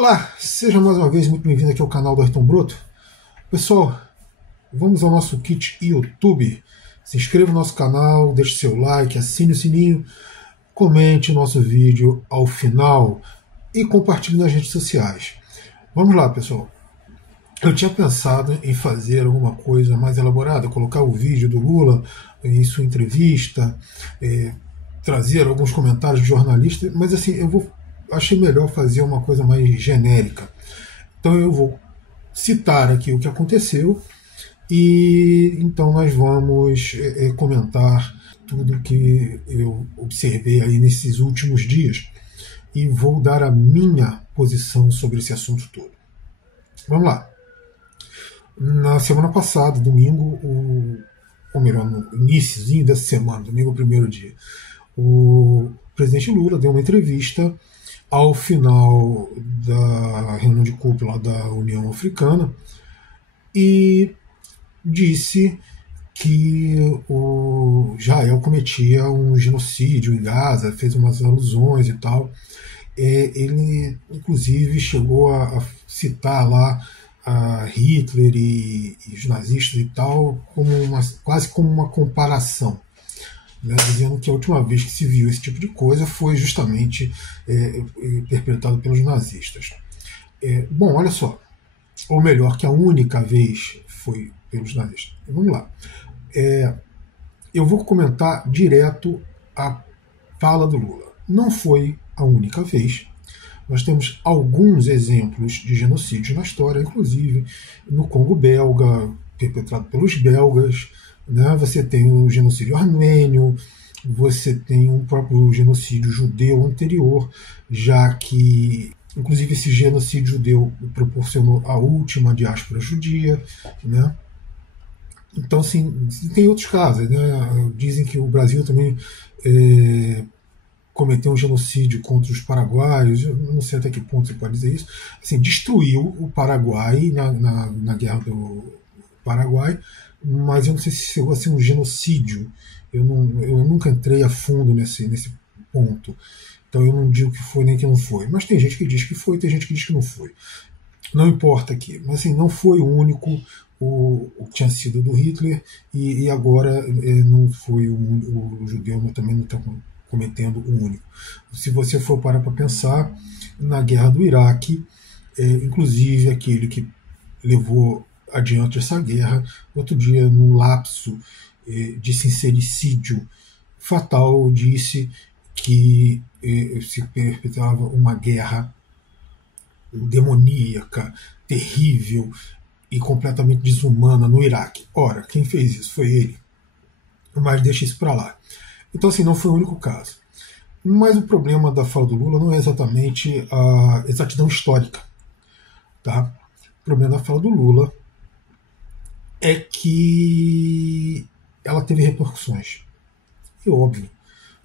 Olá, seja mais uma vez muito bem-vindo aqui ao canal do Ayrton Broto. Pessoal, vamos ao nosso kit YouTube. Se inscreva no nosso canal, deixe seu like, assine o sininho, comente o nosso vídeo ao final e compartilhe nas redes sociais. Vamos lá, pessoal. Eu tinha pensado em fazer alguma coisa mais elaborada, colocar o vídeo do Lula em sua entrevista, trazer alguns comentários de jornalistas, mas assim, achei melhor fazer uma coisa mais genérica. Então eu vou citar aqui o que aconteceu e então nós vamos comentar tudo que eu observei aí nesses últimos dias e vou dar a minha posição sobre esse assunto todo. Vamos lá. Na semana passada, domingo, ou melhor, no iníciozinho dessa semana, domingo, o primeiro dia, o presidente Lula deu uma entrevista ao final da reunião de cúpula da União Africana e disse que o Israel cometia um genocídio em Gaza, fez umas alusões e tal. Ele, inclusive, chegou a citar lá a Hitler e os nazistas e tal, quase como uma comparação, né, dizendo que a última vez que se viu esse tipo de coisa foi justamente perpetrado pelos nazistas. Bom, olha só, ou melhor, que a única vez foi pelos nazistas. Vamos lá. Eu vou comentar direto a fala do Lula. Não foi a única vez. Nós temos alguns exemplos de genocídio na história, inclusive no Congo belga, perpetrado pelos belgas, né? Você tem o genocídio armênio, você tem um próprio genocídio judeu anterior, já que, inclusive, esse genocídio judeu proporcionou a última diáspora judia, né? Então, sim, tem outros casos, né? Dizem que o Brasil também cometeu um genocídio contra os paraguaios, eu não sei até que ponto você pode dizer isso, assim, destruiu o Paraguai na guerra do Paraguai, mas eu não sei se chegou a ser um genocídio. Eu nunca entrei a fundo nesse ponto, então eu não digo que foi nem que não foi, mas tem gente que diz que foi, tem gente que diz que não foi, não importa aqui, mas assim, não foi o único. Tinha sido do Hitler e agora não foi o judeu, também não está cometendo o único. Se você for parar para pensar, na guerra do Iraque, inclusive aquele que levou adiante essa guerra, outro dia, num lapso de sincericídio fatal, disse que se perpetrava uma guerra demoníaca, terrível e completamente desumana no Iraque. Ora, quem fez isso foi ele. Mas deixa isso para lá. Então, assim, não foi o único caso. Mas o problema da fala do Lula não é exatamente a exatidão histórica. Tá? O problema da fala do Lula é que ela teve repercussões. E óbvio,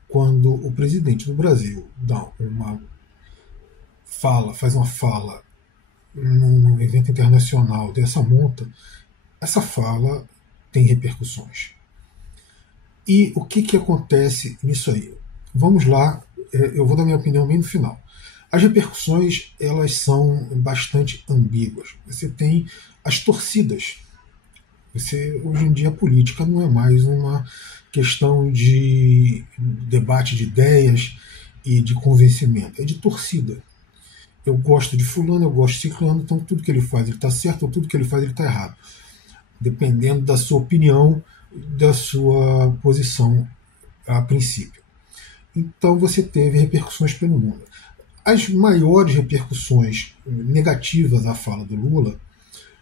quando o presidente do Brasil faz uma fala num evento internacional dessa monta, essa fala tem repercussões. E o que acontece nisso aí? Vamos lá, eu vou dar minha opinião bem no final. As repercussões, elas são bastante ambíguas. Você tem as torcidas. Hoje em dia a política não é mais uma questão de debate de ideias e de convencimento, é de torcida. Eu gosto de fulano, eu gosto de ciclano, então tudo que ele faz ele está certo, ou tudo que ele faz ele está errado. Dependendo da sua opinião, da sua posição a princípio. Então você teve repercussões pelo mundo. As maiores repercussões negativas à fala do Lula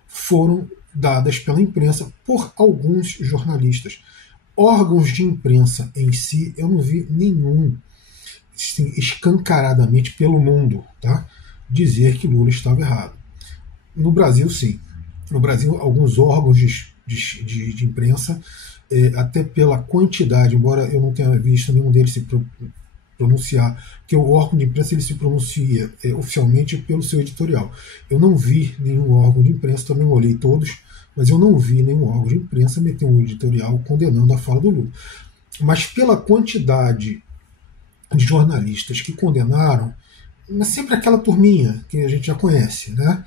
foram dadas pela imprensa por alguns jornalistas. Órgãos de imprensa em si, eu não vi nenhum, assim, escancaradamente pelo mundo, tá, dizer que Lula estava errado. No Brasil, sim. No Brasil, alguns órgãos de imprensa, até pela quantidade, embora eu não tenha visto nenhum deles se pronunciar, porque o órgão de imprensa ele se pronuncia oficialmente pelo seu editorial. Eu não vi nenhum órgão de imprensa, também olhei todos, mas eu não vi nenhum órgão de imprensa meter um editorial condenando a fala do Lula. Mas pela quantidade de jornalistas que condenaram, mas sempre aquela turminha que a gente já conhece, né?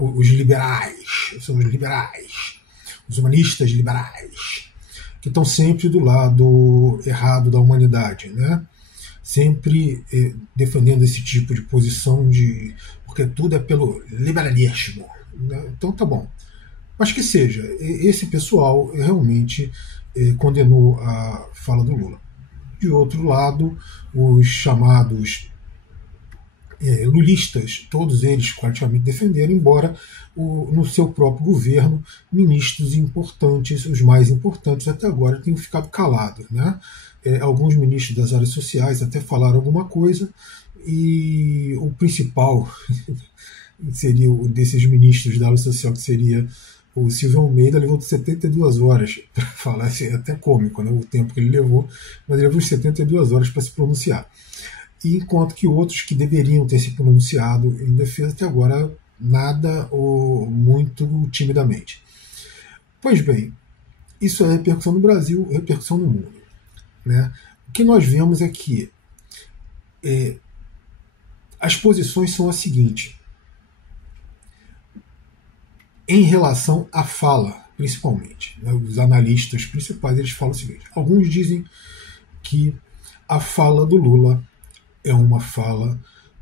Os liberais, são os liberais, os humanistas liberais, que estão sempre do lado errado da humanidade, né? Sempre defendendo esse tipo de posição de porque tudo é pelo liberalismo, né? Então tá bom. Mas que seja, esse pessoal realmente condenou a fala do Lula. De outro lado, os chamados lulistas, todos eles praticamente defenderam, embora no seu próprio governo, ministros importantes, os mais importantes até agora, tenham ficado calados. Né? Alguns ministros das áreas sociais até falaram alguma coisa, e o principal seria o desses ministros da área social, que seria o Silvio Almeida, levou 72 horas para falar, assim, é até cômico, né, o tempo que ele levou, mas ele levou 72 horas para se pronunciar. E enquanto que outros que deveriam ter se pronunciado em defesa até agora nada ou muito timidamente. Pois bem, isso é repercussão no Brasil, repercussão no mundo. Né? O que nós vemos é que as posições são as seguintes. Em relação à fala, principalmente, né, os analistas principais eles falam o seguinte: alguns dizem que a fala do Lula é uma fala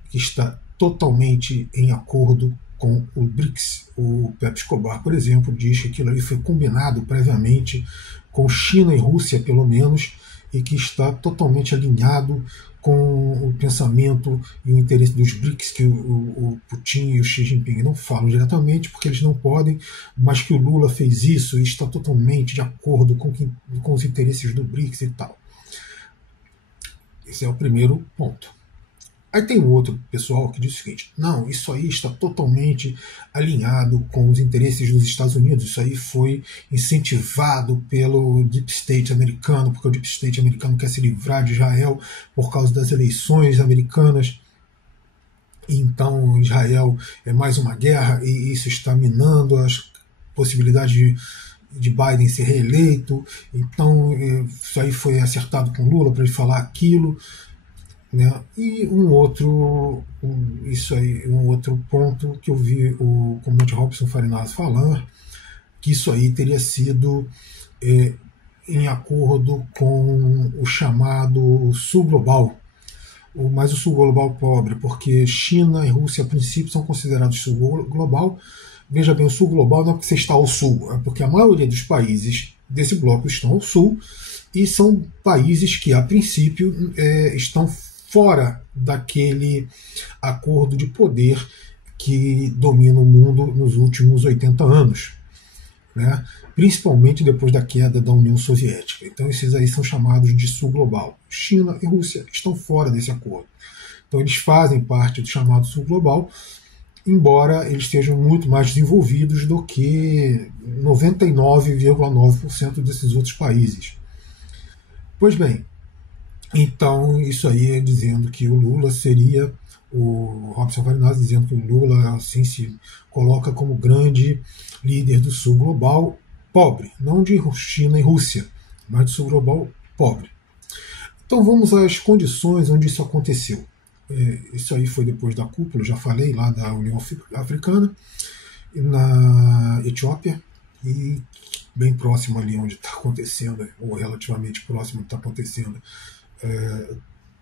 que está totalmente em acordo com o BRICS. O Pepe Escobar, por exemplo, diz que aquilo ali foi combinado previamente com China e Rússia, pelo menos, e que está totalmente alinhado com o pensamento e o interesse dos BRICS, que o Putin e o Xi Jinping não falam diretamente, porque eles não podem, mas que o Lula fez isso e está totalmente de acordo com os interesses do BRICS e tal. Esse é o primeiro ponto. Aí tem outro pessoal que diz o seguinte: não, isso aí está totalmente alinhado com os interesses dos Estados Unidos, isso aí foi incentivado pelo Deep State americano, porque o Deep State americano quer se livrar de Israel por causa das eleições americanas. Então Israel é mais uma guerra e isso está minando as possibilidades de Biden ser reeleito. Então isso aí foi acertado com Lula para ele falar aquilo. Né? E um outro ponto que eu vi o comandante Robson Farinaz falar, que isso aí teria sido em acordo com o chamado Sul Global, mas o Sul Global pobre, porque China e Rússia a princípio são considerados Sul Global. Veja bem, o Sul Global não é porque você está ao Sul, é porque a maioria dos países desse bloco estão ao Sul e são países que a princípio estão fora daquele acordo de poder que domina o mundo nos últimos 80 anos, né? Principalmente depois da queda da União Soviética. Então esses aí são chamados de Sul Global. China e Rússia estão fora desse acordo. Então eles fazem parte do chamado Sul Global, embora eles estejam muito mais desenvolvidos do que 99,9% desses outros países. Pois bem, então, isso aí é dizendo que o Lula seria, o Robson Farinaz dizendo que o Lula assim se coloca como grande líder do Sul Global pobre, não de China e Rússia, mas do Sul Global pobre. Então vamos às condições onde isso aconteceu. Isso aí foi depois da cúpula, já falei, lá da União Africana, na Etiópia, e bem próximo ali onde está acontecendo, ou relativamente próximo onde está acontecendo,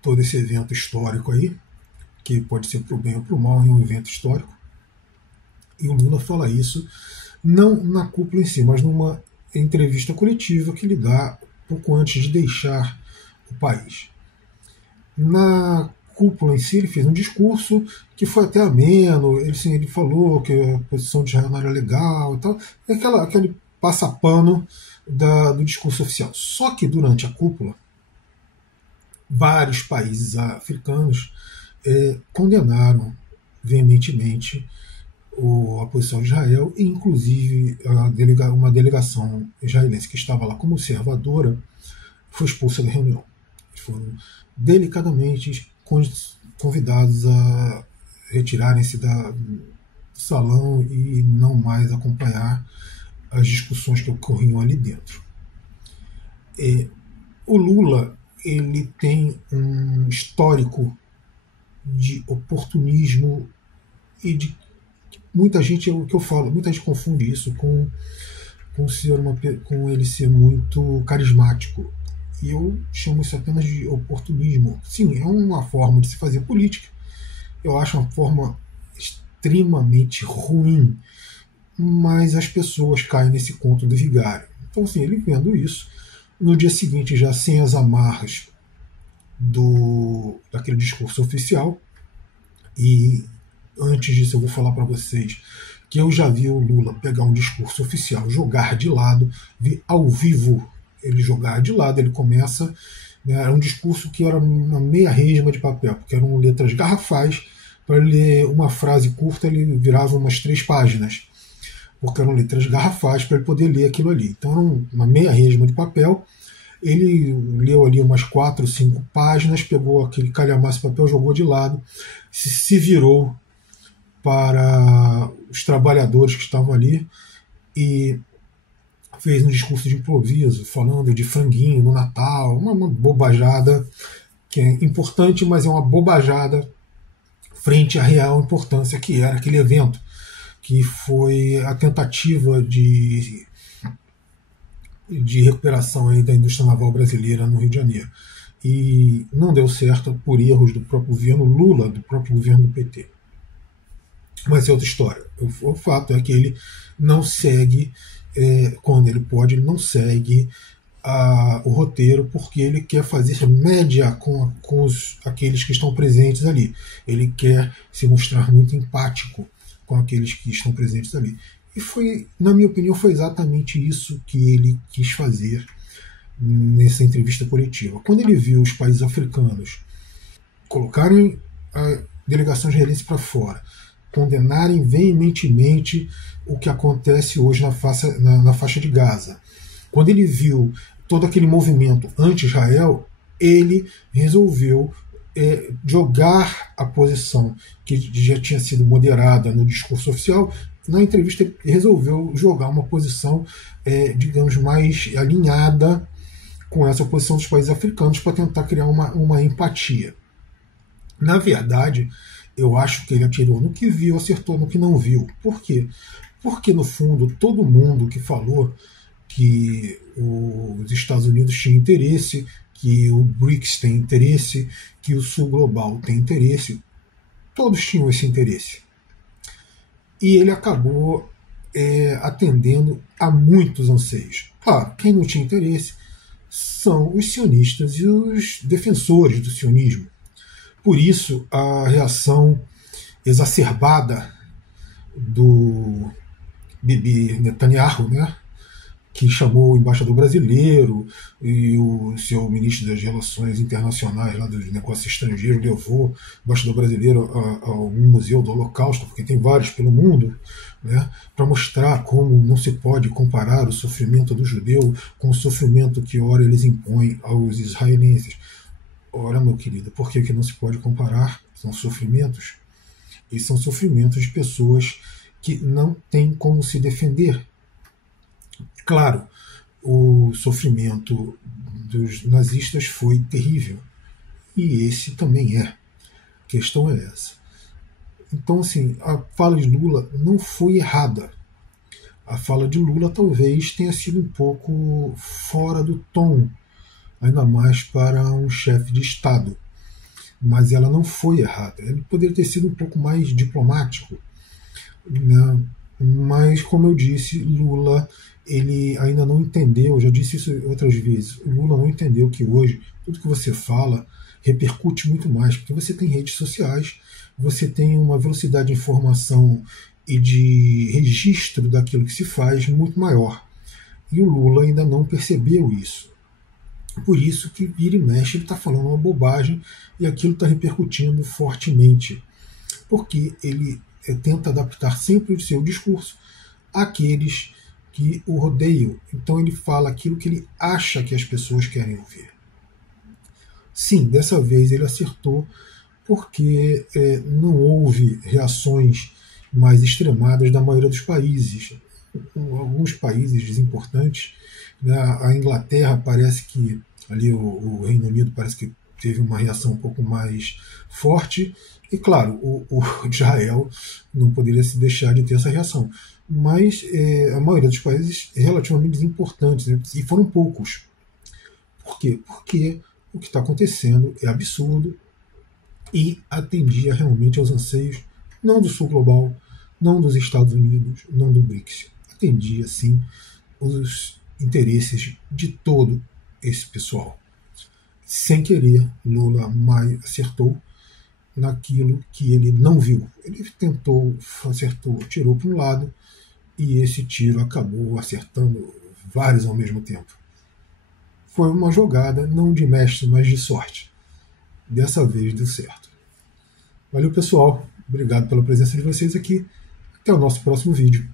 todo esse evento histórico aí, que pode ser para o bem ou para o mal, é um evento histórico. E o Lula fala isso não na cúpula em si, mas numa entrevista coletiva que ele dá pouco antes de deixar o país. Na cúpula em si, ele fez um discurso que foi até ameno, ele falou que a posição de Israel não era legal e tal, aquele passapano do discurso oficial. Só que durante a cúpula, vários países africanos condenaram veementemente a posição de Israel, e inclusive uma delegação israelense que estava lá como observadora foi expulsa da reunião. Eles foram delicadamente convidados a retirarem-se do salão e não mais acompanhar as discussões que ocorriam ali dentro. O Lula ele tem um histórico de oportunismo e de muita gente, é o que eu falo, muita gente confunde isso com ele ser muito carismático. E eu chamo isso apenas de oportunismo. Sim, é uma forma de se fazer política. Eu acho uma forma extremamente ruim, mas as pessoas caem nesse conto do vigário. Então, assim, ele vendo isso, no dia seguinte, já sem as amarras daquele discurso oficial, e antes disso eu vou falar para vocês que eu já vi o Lula pegar um discurso oficial, jogar de lado, vi ao vivo ele jogar de lado, ele começa, né, era um discurso que era uma meia resma de papel, porque eram letras garrafais, para ele ler uma frase curta ele virava umas 3 páginas, porque eram letras garrafais para ele poder ler aquilo ali. Então era uma meia resma de papel, ele leu ali umas 4, 5 páginas, pegou aquele calhamaço de papel, jogou de lado, se virou para os trabalhadores que estavam ali e fez um discurso de improviso, falando de franguinho no Natal, uma bobajada que é importante, mas é uma bobajada frente à real importância que era aquele evento, que foi a tentativa de recuperação aí da indústria naval brasileira no Rio de Janeiro. E não deu certo por erros do próprio governo Lula, do próprio governo do PT. Mas é outra história. O fato é que ele não segue, quando ele pode, ele não segue o roteiro, porque ele quer fazer média com aqueles que estão presentes ali. Ele quer se mostrar muito empático com aqueles que estão presentes ali. E foi, na minha opinião, foi exatamente isso que ele quis fazer nessa entrevista coletiva. Quando ele viu os países africanos colocarem a delegação israelense para fora, condenarem veementemente o que acontece hoje na faixa de Gaza, quando ele viu todo aquele movimento anti-Israel, ele resolveu jogar a posição que já tinha sido moderada no discurso oficial. Na entrevista ele resolveu jogar uma posição, digamos, mais alinhada com essa posição dos países africanos para tentar criar uma empatia. Na verdade, eu acho que ele atirou no que viu, acertou no que não viu. Por quê? Porque, no fundo, todo mundo que falou que os Estados Unidos tinham interesse, que o BRICS tem interesse, que o Sul Global tem interesse, todos tinham esse interesse. E ele acabou atendendo a muitos anseios. Claro, quem não tinha interesse são os sionistas e os defensores do sionismo. Por isso, a reação exacerbada do Bibi Netanyahu, né, que chamou o embaixador brasileiro e o seu ministro das Relações Internacionais, lá dos Negócios Estrangeiros, levou o embaixador brasileiro ao Museu do Holocausto, porque tem vários pelo mundo, né, para mostrar como não se pode comparar o sofrimento do judeu com o sofrimento que, ora, eles impõem aos israelenses. Ora, meu querido, por que não se pode comparar? São sofrimentos. E são sofrimentos de pessoas que não têm como se defender. Claro, o sofrimento dos nazistas foi terrível. E esse também é. A questão é essa. Então, assim, a fala de Lula não foi errada. A fala de Lula talvez tenha sido um pouco fora do tom, ainda mais para um chefe de Estado. Mas ela não foi errada. Ele poderia ter sido um pouco mais diplomático, né? Mas, como eu disse, Lula ele ainda não entendeu, já disse isso outras vezes, o Lula não entendeu que hoje tudo que você fala repercute muito mais, porque você tem redes sociais, você tem uma velocidade de informação e de registro daquilo que se faz muito maior. E o Lula ainda não percebeu isso. Por isso que vira e mexe ele está falando uma bobagem e aquilo está repercutindo fortemente. Porque ele tenta adaptar sempre o seu discurso àqueles que o rodeiam. Então ele fala aquilo que ele acha que as pessoas querem ouvir. Sim, dessa vez ele acertou, porque não houve reações mais extremadas da maioria dos países. Alguns países desimportantes, né, a Inglaterra parece que, ali o Reino Unido parece que teve uma reação um pouco mais forte. E claro, o Israel não poderia se deixar de ter essa reação. Mas a maioria dos países relativamente importantes, né? E foram poucos. Por quê? Porque o que está acontecendo é absurdo e atendia realmente aos anseios não do Sul Global, não dos Estados Unidos, não do BRICS. Atendia, sim, os interesses de todo esse pessoal. Sem querer, Lula mais acertou naquilo que ele não viu. Ele tentou, acertou, tirou para um lado, e esse tiro acabou acertando vários ao mesmo tempo. Foi uma jogada não de mestre, mas de sorte. Dessa vez deu certo. Valeu, pessoal. Obrigado pela presença de vocês aqui. Até o nosso próximo vídeo.